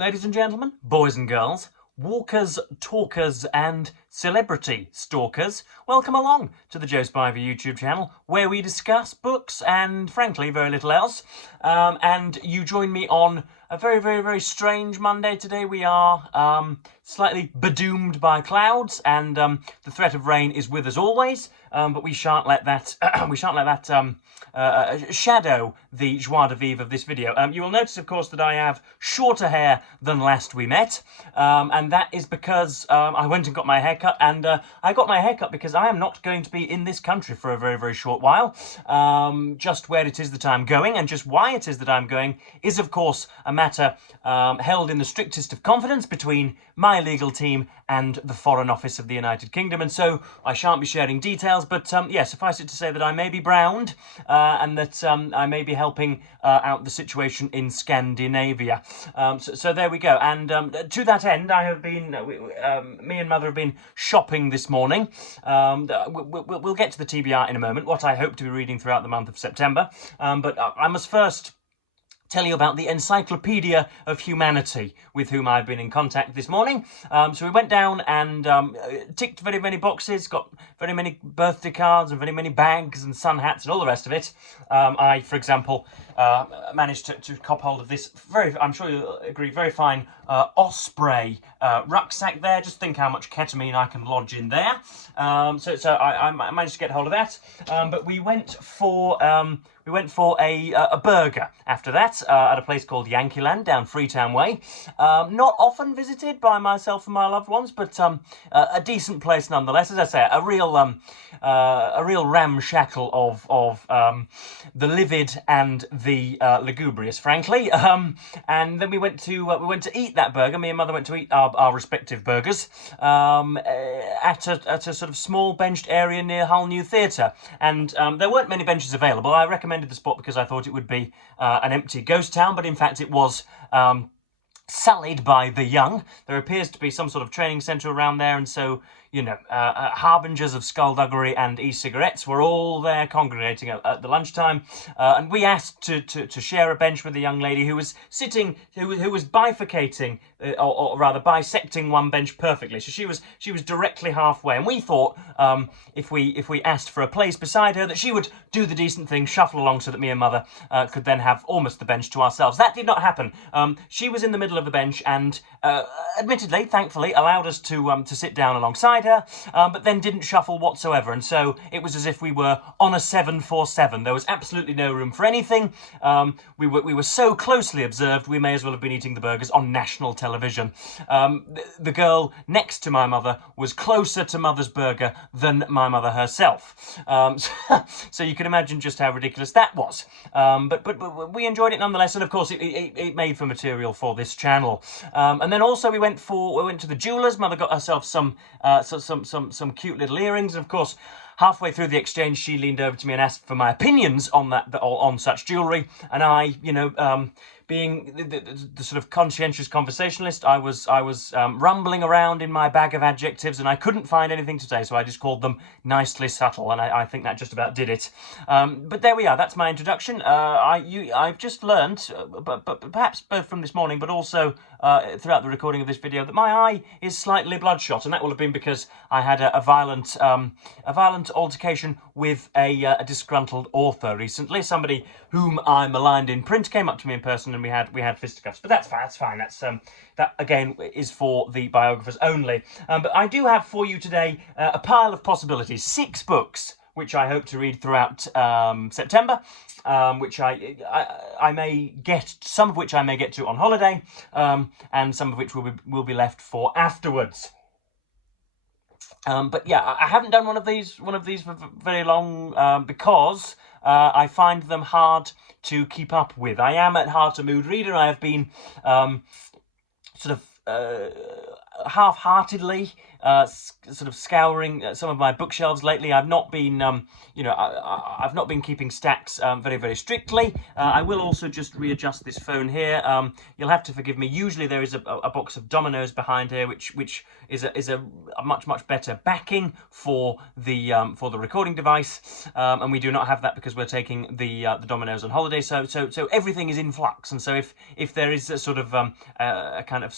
Ladies and gentlemen, boys and girls, walkers, talkers and celebrity stalkers, welcome along to the Joe Spiver YouTube channel, where we discuss books and, frankly, very little else. And you join me on a very, very, very strange Monday today. We are slightly bedoomed by clouds, and the threat of rain is with us always. But we shan't let that shadow the joie de vivre of this video. You will notice, of course, that I have shorter hair than last we met, and that is because I went and got my hair cut, and I got my hair cut because I am not going to be in this country for a very, very short while. Just where it is that I'm going, and just why it is that I'm going, is, of course, a matter held in the strictest of confidence between my legal team and the Foreign Office of the United Kingdom, and so I shan't be sharing details, but yeah, suffice it to say that I may be browned, and that I may be helping out the situation in Scandinavia. So there we go, and to that end, I have been, me and Mother have been shopping this morning. We'll get to the TBR in a moment, what I hope to be reading throughout the month of September, but I must first tell you about the Encyclopedia of Humanity, with whom I've been in contact this morning. So we went down and ticked very many boxes, got very many birthday cards and very many bags and sun hats and all the rest of it. I, for example, managed to cop hold of this very, I'm sure you'll agree, very fine Osprey rucksack there. Just think how much ketamine I can lodge in there. So I managed to get hold of that. But we went for a burger after that at a place called Yankeeland down Freetown Way. Not often visited by myself and my loved ones, but a decent place nonetheless. As I say, a real ramshackle of the livid and the lugubrious, frankly. And then we went to eat that burger. Me and Mother went to eat our respective burgers at a sort of small benched area near Hull New Theatre. And there weren't many benches available. I recommended the spot because I thought it would be an empty ghost town, but in fact it was sullied by the young. There appears to be some sort of training centre around there, and so, you know, harbingers of skullduggery and e-cigarettes were all there congregating at the lunchtime, and we asked to share a bench with a young lady who was sitting, who was bifurcating, or rather bisecting one bench perfectly. So she was directly halfway, and we thought if we asked for a place beside her, that she would do the decent thing, shuffle along, so that me and Mother could then have almost the bench to ourselves. That did not happen. She was in the middle of the bench, and admittedly, thankfully, allowed us to sit down alongside her, but then didn't shuffle whatsoever, and so it was as if we were on a 747. There was absolutely no room for anything. We were so closely observed, we may as well have been eating the burgers on national television. The girl next to my mother was closer to Mother's burger than my mother herself. So you can imagine just how ridiculous that was. But we enjoyed it nonetheless, and of course it made for material for this channel. And then also we went to the jeweller's. Mother got herself some cute little earrings, and of course, halfway through the exchange, she leaned over to me and asked for my opinions on such jewellery, and I, you know, being the sort of conscientious conversationalist, I was rumbling around in my bag of adjectives, and I couldn't find anything to say, so I just called them nicely subtle, and I think that just about did it. But there we are. That's my introduction. I've just learned, but perhaps both from this morning, but also throughout the recording of this video, that my eye is slightly bloodshot, and that will have been because I had a violent altercation with a disgruntled author recently. Somebody whom I maligned in print came up to me in person, and we had fisticuffs. But that's fine. That again is for the biographers only. But I do have for you today a pile of possibilities, 6 books which I hope to read throughout September, which I may get, some of which I may get to on holiday, and some of which will be left for afterwards. But yeah, I haven't done one of these for very long because I find them hard to keep up with. I am at heart a mood reader. I have been sort of half-heartedly sort of scouring some of my bookshelves lately. I've not been, I've not been keeping stacks very, very strictly. I will also just readjust this phone here. You'll have to forgive me. Usually there is a box of dominoes behind here, which is a much better backing for the recording device, and we do not have that because we're taking the dominoes on holiday. So everything is in flux, and so if there is a sort of a kind of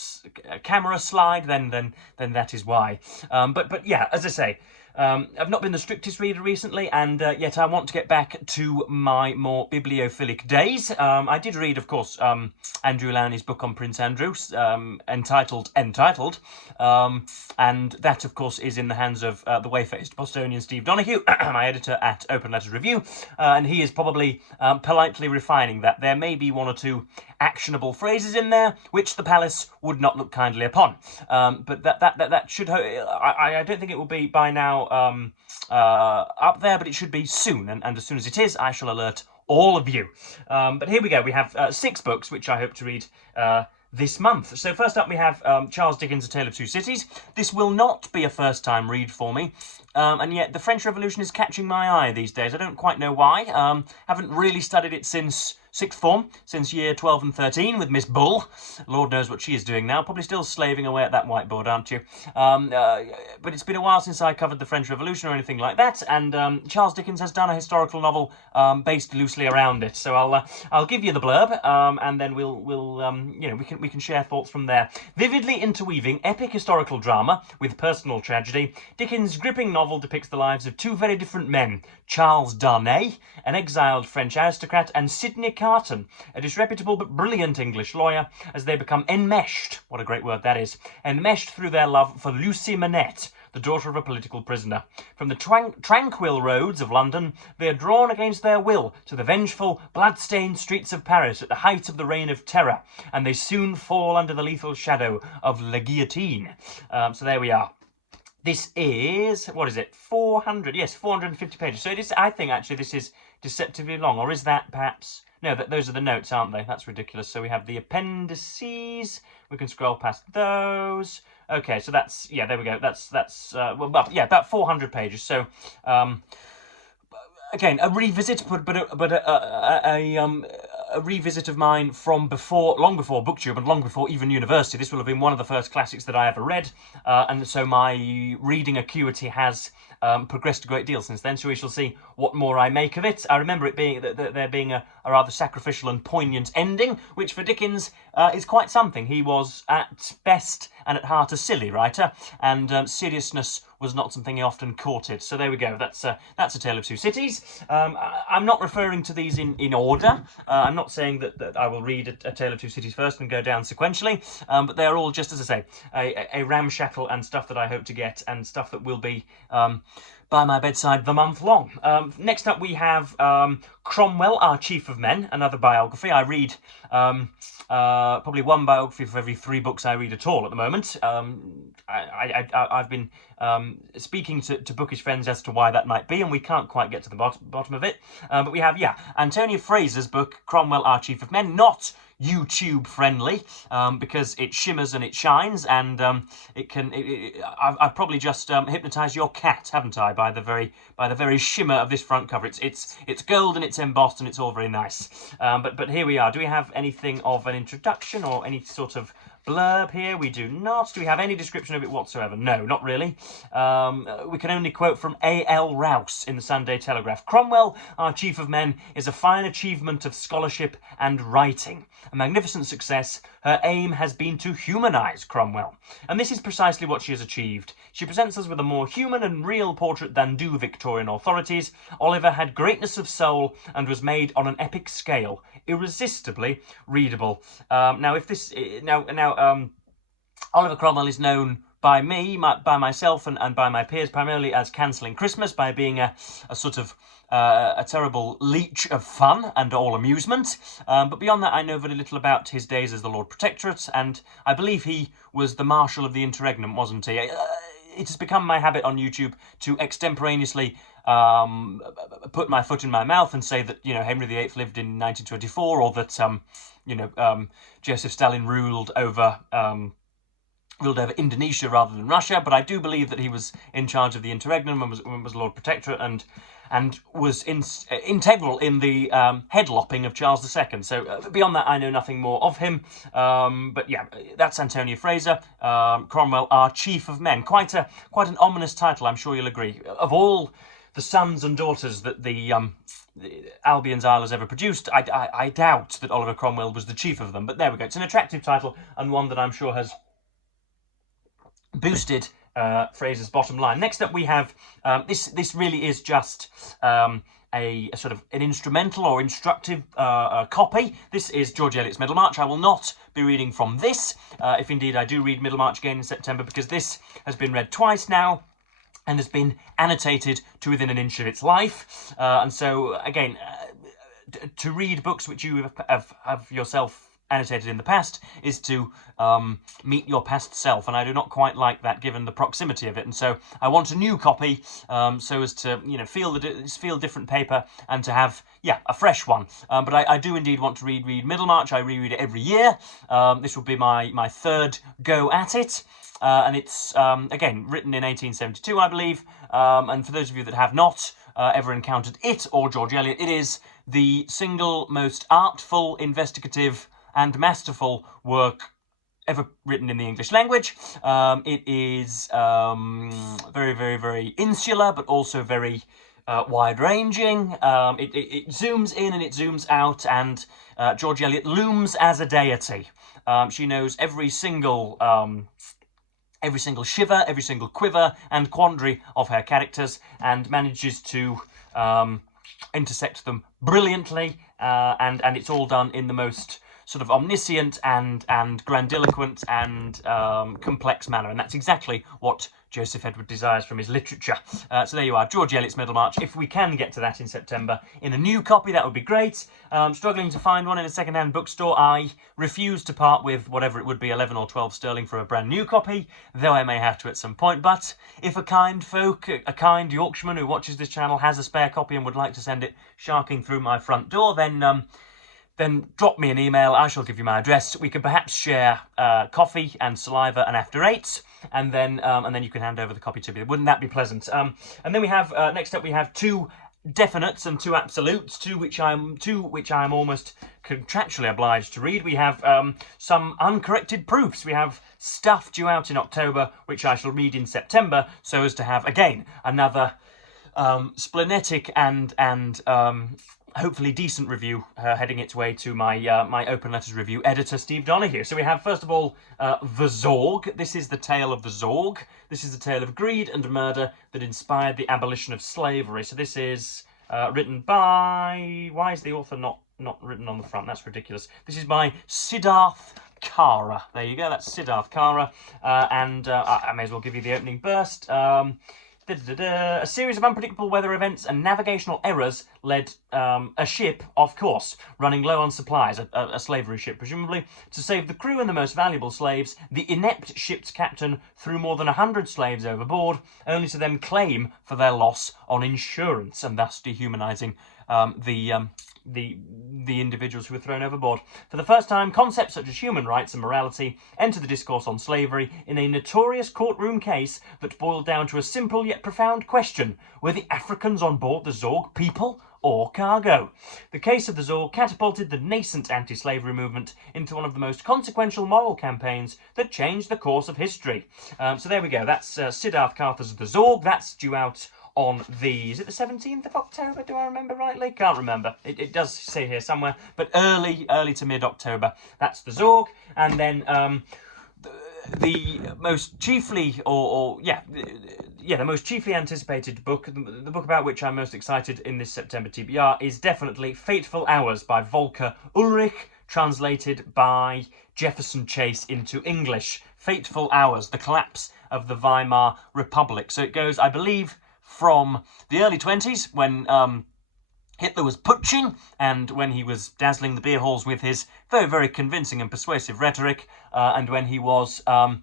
a camera slide, then that is why. But yeah, as I say, I've not been the strictest reader recently, and yet I want to get back to my more bibliophilic days. I did read, of course, Andrew Lownie's book on Prince Andrew, entitled, and that, of course, is in the hands of the way-faced Bostonian Steve Donoghue, my editor at Open Letters Review, and he is probably politely refining that. There may be one or two actionable phrases in there which the palace would not look kindly upon, but that should. I don't think it will be by now up there, but it should be soon, and as soon as it is, I shall alert all of you. But here we go. We have 6 books which I hope to read this month. So first up we have Charles Dickens' A Tale of Two Cities. This will not be a first-time read for me, and yet the French Revolution is catching my eye these days. I don't quite know why. Haven't really studied it since 6th form, since year 12 and 13 with Miss Bull. Lord knows what she is doing now. Probably still slaving away at that whiteboard, aren't you? But it's been a while since I covered the French Revolution or anything like that, and Charles Dickens has done a historical novel based loosely around it. So I'll give you the blurb, and then we can share thoughts from there. Vividly interweaving epic historical drama with personal tragedy, Dickens' gripping novel depicts the lives of 2 very different men: Charles Darnay, an exiled French aristocrat, and Sidney Carton, a disreputable but brilliant English lawyer, as they become enmeshed, what a great word that is, enmeshed through their love for Lucy Manette, the daughter of a political prisoner. From the tranquil roads of London, they are drawn against their will to the vengeful, blood-stained streets of Paris at the height of the Reign of Terror, and they soon fall under the lethal shadow of La Guillotine. So there we are. This is, what is it, 400, yes, 450 pages. So it is, I think, actually, this is deceptively long, or is that perhaps... No, those are the notes, aren't they? That's ridiculous. So we have the appendices. We can scroll past those. Okay, so that's, yeah, there we go. That's yeah, about 400 pages. So, again, a revisit, but a revisit of mine from before, long before BookTube and long before even university. This will have been one of the first classics that I ever read, and so my reading acuity has progressed a great deal since then, so we shall see what more I make of it. I remember it being there being a rather sacrificial and poignant ending, which for Dickens is quite something. He was at best and at heart a silly writer, and seriousness was not something he often courted. So there we go. That's A Tale of Two Cities. I'm not referring to these in order. I'm not saying that I will read A Tale of Two Cities first and go down sequentially, but they are all, just as I say, a ramshackle and stuff that I hope to get, and stuff that will be by my bedside the month long. Next up we have Cromwell, Our Chief of Men, another biography. I read probably one biography for every 3 books I read at all at the moment. I've been speaking to bookish friends as to why that might be, and we can't quite get to the bottom of it. But we have, Antonia Fraser's book, Cromwell, Our Chief of Men, not YouTube friendly, because it shimmers and it shines, and I've probably just hypnotized your cat, haven't I, by the very shimmer of this front cover. It's gold and it's embossed and it's all very nice. But here we are. Do we have anything of an introduction or any sort of blurb here? We do not. Do we have any description of it whatsoever? No, not really. We can only quote from A.L. Rouse in the Sunday Telegraph. Cromwell, Our Chief of Men, is a fine achievement of scholarship and writing. A magnificent success, her aim has been to humanise Cromwell. And this is precisely what she has achieved. She presents us with a more human and real portrait than do Victorian authorities. Oliver had greatness of soul and was made on an epic scale, irresistibly readable. Oliver Cromwell is known by me, by myself, and by my peers primarily as cancelling Christmas, by being a sort of a terrible leech of fun and all amusement. But beyond that, I know very little about his days as the Lord Protectorate, and I believe he was the Marshal of the Interregnum, wasn't he? It has become my habit on YouTube to extemporaneously put my foot in my mouth and say that, Henry VIII lived in 1924, or that, Joseph Stalin ruled over ruled over Indonesia rather than Russia, but I do believe that he was in charge of the interregnum and was Lord Protectorate and was integral in the head lopping of Charles II. So beyond that, I know nothing more of him. But yeah, that's Antonio Fraser. Cromwell, our chief of men. Quite an ominous title, I'm sure you'll agree. Of all the sons and daughters that the Albion's Isle has ever produced, I doubt that Oliver Cromwell was the chief of them. But there we go. It's an attractive title and one that I'm sure has boosted Fraser's bottom line. Next up we have, this really is just a sort of an instrumental or instructive copy. This is George Eliot's Middlemarch. I will not be reading from this, if indeed I do read Middlemarch again in September, because this has been read twice now and has been annotated to within an inch of its life. And so, again, to read books which you have yourself annotated in the past is to meet your past self, and I do not quite like that given the proximity of it, and so I want a new copy so as to feel different paper and to have a fresh one. But I do indeed want to read Middlemarch. I reread it every year. This will be my third go at it. And it's, again, written in 1872, I believe. And for those of you that have not ever encountered it or George Eliot, it is the single most artful, investigative, and masterful work ever written in the English language. It is very, very, very insular, but also very wide-ranging. It zooms in and it zooms out, and George Eliot looms as a deity. She knows every single shiver, every single quiver and quandary of her characters, and manages to intersect them brilliantly, and it's all done in the most sort of omniscient and grandiloquent and complex manner, and that's exactly what Joseph Edward desires from his literature. So there you are, George Eliot's Middlemarch. If we can get to that in September in a new copy, that would be great. Struggling to find one in a second-hand bookstore. I refuse to part with whatever it would be, 11 or 12 sterling for a brand new copy, though I may have to at some point. But if a kind kind Yorkshireman who watches this channel has a spare copy and would like to send it sharking through my front door, then drop me an email. I shall give you my address. We could perhaps share coffee and saliva and after eights, and then you can hand over the copy to me. Wouldn't that be pleasant? And then we have next up we have two definites and two absolutes, two which I'm almost contractually obliged to read. We have some uncorrected proofs. We have stuff due out in October, which I shall read in September, so as to have again another splenetic and hopefully decent review heading its way to my my Open Letters review editor, Steve Donoghue. So we have, first of all, The Zorg. This is the tale of the Zorg. This is the tale of greed and murder that inspired the abolition of slavery. So this is written by... Why is the author not written on the front? That's ridiculous. This is by Siddharth Kara. There you go, that's Siddharth Kara. And I may as well give you the opening burst. A series of unpredictable weather events and navigational errors led a ship off course, running low on supplies, a slavery ship presumably. To save the crew and the most valuable slaves, the inept ship's captain threw more than 100 slaves overboard, only to then claim for their loss on insurance, and thus dehumanising the individuals who were thrown overboard. For the first time, concepts such as human rights and morality enter the discourse on slavery in a notorious courtroom case that boiled down to a simple yet profound question: were the Africans on board the Zorg people or cargo? The case of the Zorg catapulted the nascent anti-slavery movement into one of the most consequential moral campaigns that changed the course of history. So there we go, that's Siddharth Kartha's The Zorg. That's due out on is it the 17th of October, do I remember rightly? Can't remember. It does say here somewhere, but early to mid-October. That's The Zorg. And then the most chiefly, the most chiefly anticipated book, the book about which I'm most excited in this September TBR, is definitely Fateful Hours by Volker Ulrich, translated by Jefferson Chase into English. Fateful Hours, the collapse of the Weimar Republic. So it goes, I believe, from the early 20s, when Hitler was putsching, and when he was dazzling the beer halls with his very, very convincing and persuasive rhetoric, and when he was, rotting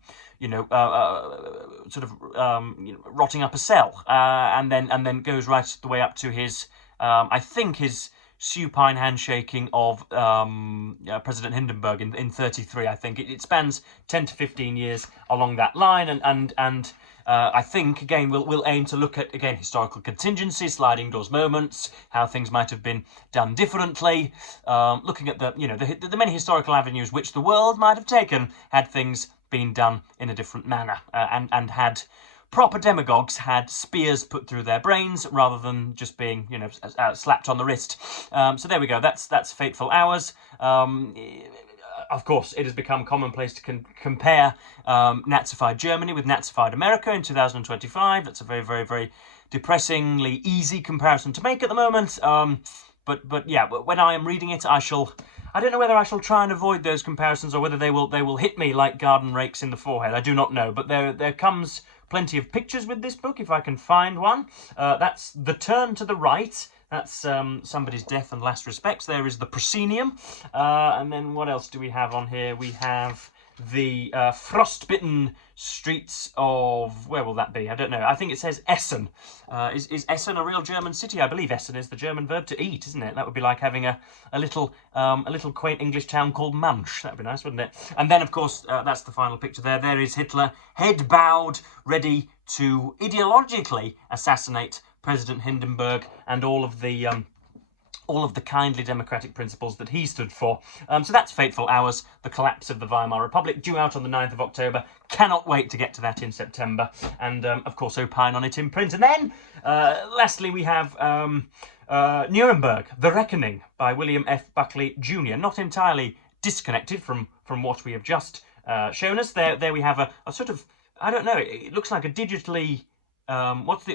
up a cell, and then goes right the way up to his, I think his supine handshaking of President Hindenburg in 33, I think. It spans 10 to 15 years along that line, and I think, again, we'll aim to look at, again, historical contingencies, sliding doors moments, how things might have been done differently, looking at the many historical avenues which the world might have taken had things been done in a different manner, and had proper demagogues had spears put through their brains rather than just being, slapped on the wrist. So there we go. That's Fateful Hours. Of course, it has become commonplace to compare Nazified Germany with Nazified America in 2025. That's a very, very, very depressingly easy comparison to make at the moment. But yeah, when I am reading it, I don't know whether I shall try and avoid those comparisons or whether they will hit me like garden rakes in the forehead. I do not know. But there comes plenty of pictures with this book, if I can find one. That's The Turn to the Right. That's somebody's death and last respects. There is the proscenium. And then what else do we have on here? We have the frostbitten streets of... Where will that be? I don't know. I think it says Essen. Is Essen a real German city? I believe Essen is the German verb to eat, isn't it? That would be like having a little quaint English town called Munch. That would be nice, wouldn't it? And then, of course, that's the final picture there. There is Hitler, head bowed, ready to ideologically assassinate President Hindenburg and all of the kindly democratic principles that he stood for. So that's Fateful Hours, the collapse of the Weimar Republic, due out on the 9th of October. Cannot wait to get to that in September, and of course opine on it in print. And then, lastly, we have Nuremberg, The Reckoning by William F. Buckley Jr. Not entirely disconnected from what we have just shown us. There we have a sort of, I don't know, it looks like a digitally... what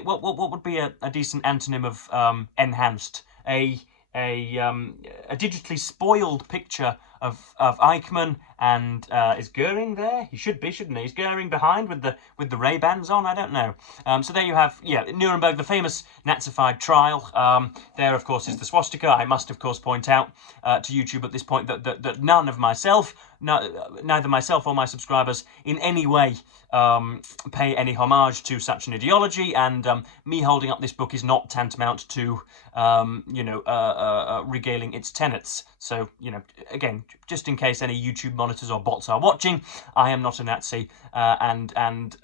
would be a decent antonym of enhanced? A digitally spoiled picture of Eichmann, and is Goering there? He should be, shouldn't he? Is Goering behind with the Ray-Bans on? I don't know. So there you have, Nuremberg, the famous Nazified trial. There, of course, is the swastika. I must, of course, point out to YouTube at this point that neither myself or my subscribers in any way pay any homage to such an ideology, and me holding up this book is not tantamount to regaling its tenets. So, again, just in case any YouTube monitors or bots are watching, I am not a Nazi, and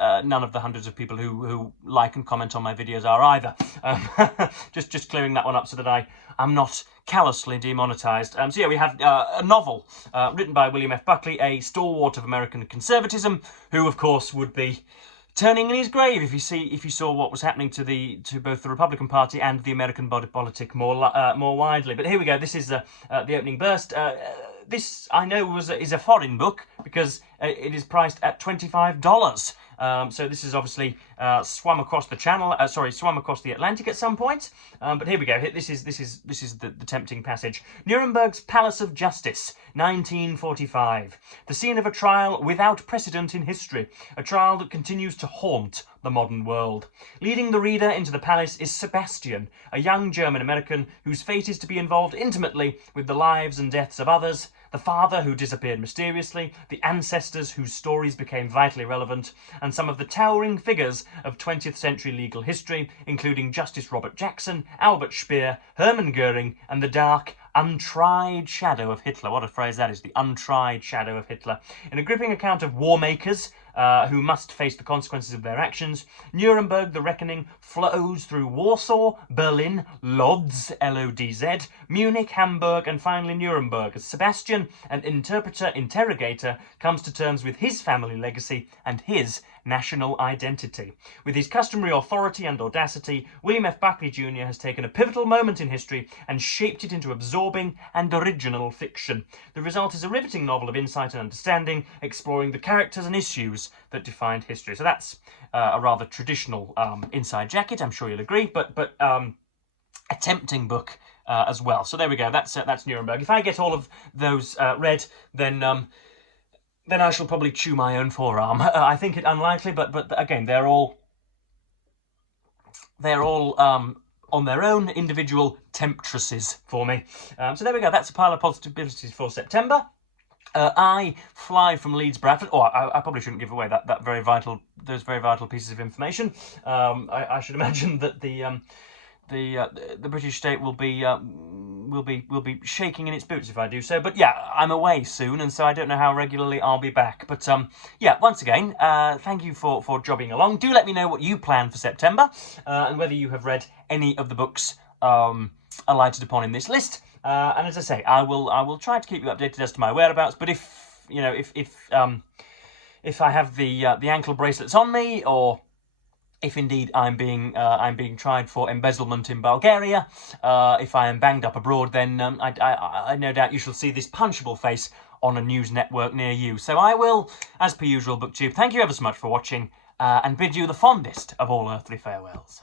none of the hundreds of people who like and comment on my videos are either. Just clearing that one up so that I'm not callously demonetized. So yeah, we have a novel written by William F. Buckley, a stalwart of American conservatism, who of course would be turning in his grave if you saw what was happening to both the Republican Party and the American body politic more widely. But here we go. This is the opening burst. This, I know, is a foreign book because it is priced at $25. So this is obviously swum across the Atlantic at some point. But here we go. This is the tempting passage. Nuremberg's Palace of Justice, 1945. The scene of a trial without precedent in history. A trial that continues to haunt the modern world. Leading the reader into the palace is Sebastian, a young German-American whose fate is to be involved intimately with the lives and deaths of others, the father who disappeared mysteriously, the ancestors whose stories became vitally relevant, and some of the towering figures of 20th century legal history, including Justice Robert Jackson, Albert Speer, Hermann Goering, and the dark, untried shadow of Hitler. What a phrase that is, the untried shadow of Hitler. In a gripping account of war makers who must face the consequences of their actions, Nuremberg, the Reckoning, flows through Warsaw, Berlin, Lodz, L-O-D-Z, Munich, Hamburg, and finally Nuremberg, as Sebastian, an interrogator, comes to terms with his family legacy and his national identity. With his customary authority and audacity, William F. Buckley Jr. has taken a pivotal moment in history and shaped it into absorbing and original fiction. The result is a riveting novel of insight and understanding, exploring the characters and issues that defined history. So that's a rather traditional inside jacket, I'm sure you'll agree, but a tempting book as well. So there we go. That's Nuremberg. If I get all of those read, then I shall probably chew my own forearm. I think it unlikely, but again, they're all on their own individual temptresses for me. So there we go. That's a pile of possibilities for September. I fly from Leeds, Bradford. Oh, I probably shouldn't give away those very vital pieces of information. I should imagine that the British state will be shaking in its boots if I do so. But yeah, I'm away soon, and so I don't know how regularly I'll be back. But yeah, once again, thank you for jobbing along. Do let me know what you plan for September, and whether you have read any of the books alighted upon in this list. And as I say, I will try to keep you updated as to my whereabouts. But if you know if I have the ankle bracelets on me, or if indeed I'm being tried for embezzlement in Bulgaria, if I am banged up abroad, then I no doubt you shall see this punchable face on a news network near you. So I will, as per usual, BookTube, thank you ever so much for watching, and bid you the fondest of all earthly farewells.